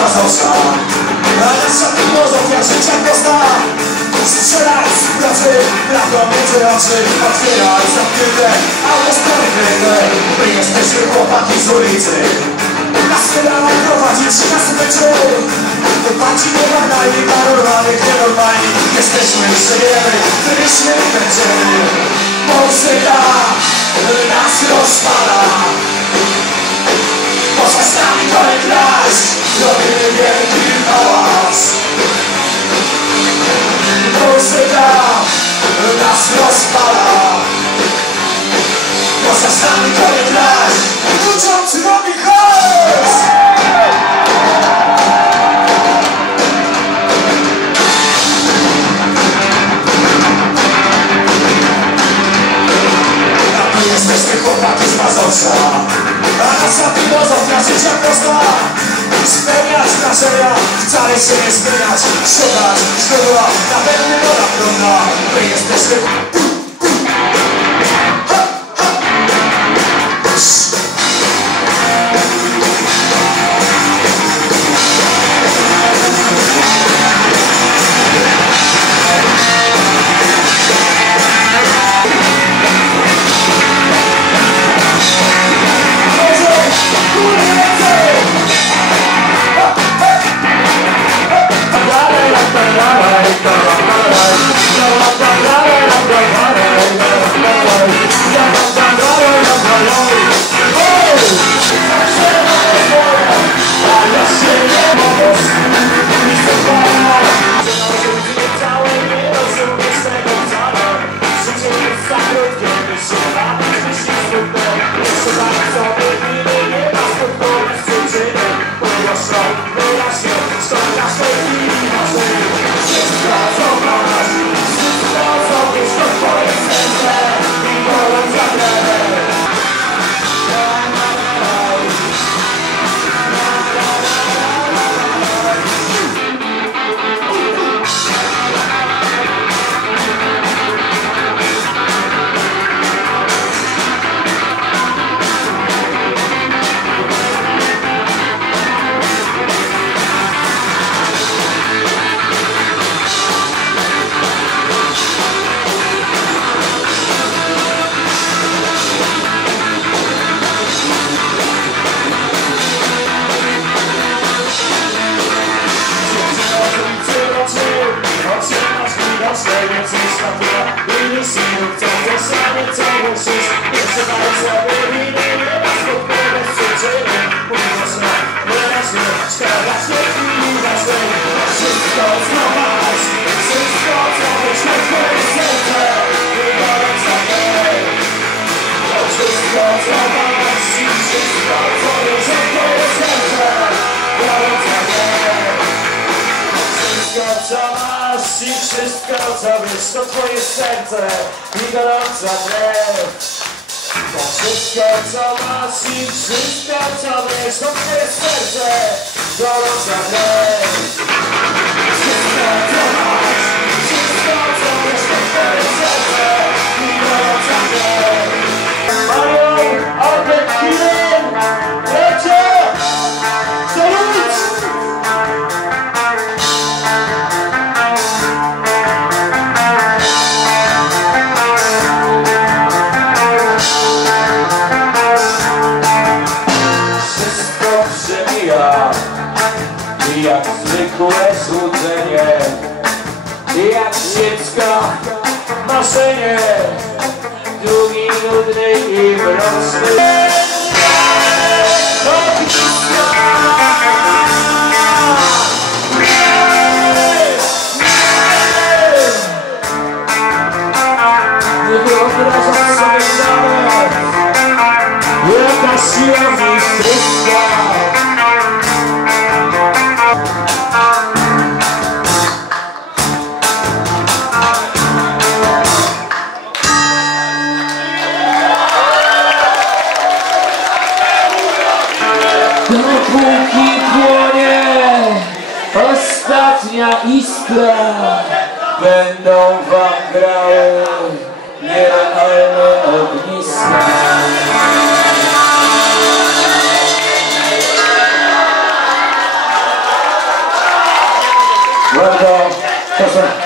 Mazowsza A nasza filozofia życia prosta Strzelać z pracy, prawdą między oczy Otwierać zamknięte, skryte My jesteśmy chłopaki z ulicy. Nas wydaną prowadzić nas meczy Wypaci nie i parowanych nienormalni Jesteśmy, żyjemy, byliśmy, będziemy. Muzyka nas rozpala wielki hałas nas rozpala Poza stami kolej kraść Uczący robi my jesteśmy chłopaki z Mazowsza. A nasza filozofia życia prosta Marzenia, wcale się nie zmieniać Szukać źródła, na pewno woda prądna My jesteśmy yourself, take a sanitary It's about wiesz to twoje serce i gorąca krew. To wszystko co masz i wszystko co wiesz to twoje serce gorąca krew złudzenie jak dziecka marzenie Długi, nudny i mroczny wyobrażam sobie nawet Jaka siła mistrzostwa Dopóki płonie ostatnia iskra Będą wam grały nierealne ogniska bardzo. Są